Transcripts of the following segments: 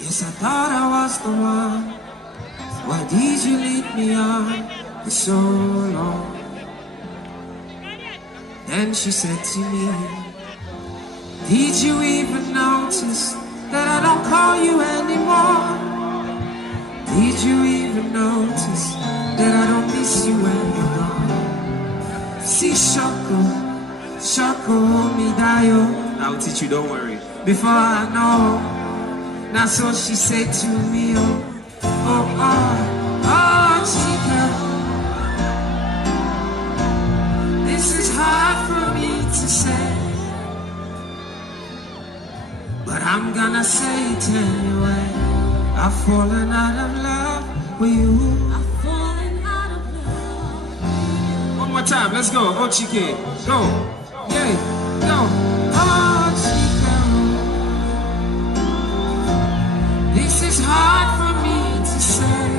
Yes, I thought I was the one. Why did you lead me on for so long? Then she said to me, did you even notice that I don't call you anymore? Did you even notice that I don't miss you when you're gone? See, Shoko, me dayo. I'll teach you, don't worry. Before I know, that's what she said to me, Chike. This is hard for me to say, but I'm gonna say it anyway. I've fallen out of love with you. I've fallen out of love. One more time, let's go. Oh, Chike, go. Yeah, go. Oh, Chike. This is hard for me to say,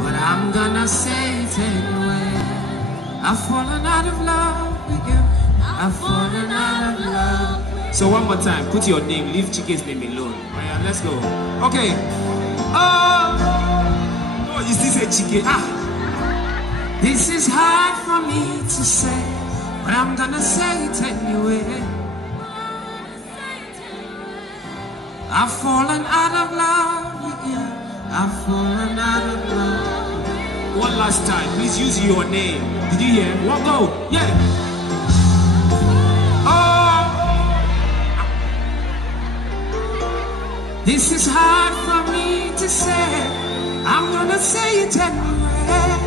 but I'm gonna say it anyway. I've fallen out of love with you. I've fallen out of love. So one more time, put your name, leave Chike's name alone. Alright, let's go. Okay. Oh, you still say Chike. This is hard for me to say, but I'm gonna say it anyway. I've fallen out of love with you. I've fallen out of love. One last time, please use your name. Did you hear? One go. Yeah. This is hard for me to say. I'm gonna say it anyway.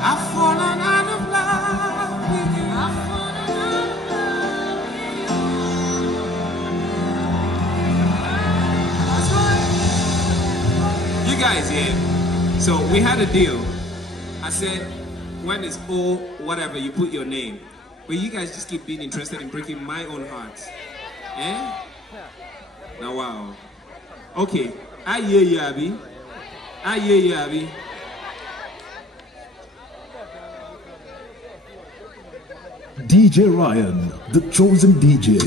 I've fallen out of love with you. I've fallen out of love with you. You guys, yeah. So we had a deal. I said, when it's O, whatever, you put your name. But you guys just keep being interested in breaking my own heart. Eh? Now, wow. Okay. I hear you, Abby. I hear you, Abby. DJ Ryan, the chosen DJ.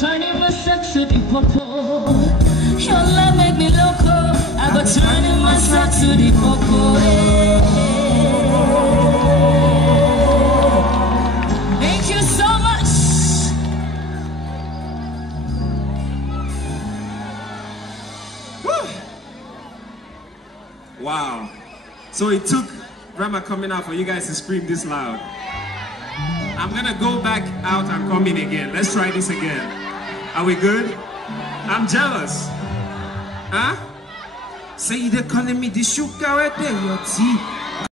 Turning myself to the popo. Your love make me loco. I go turning myself to the popo. Thank you so much. Woo. Wow. So it took Rema coming out for you guys to scream this loud. I'm gonna go back out and come in again. Let's try this again. Are we good? I'm jealous. Huh? Say they're calling me the sugar right there, your tea.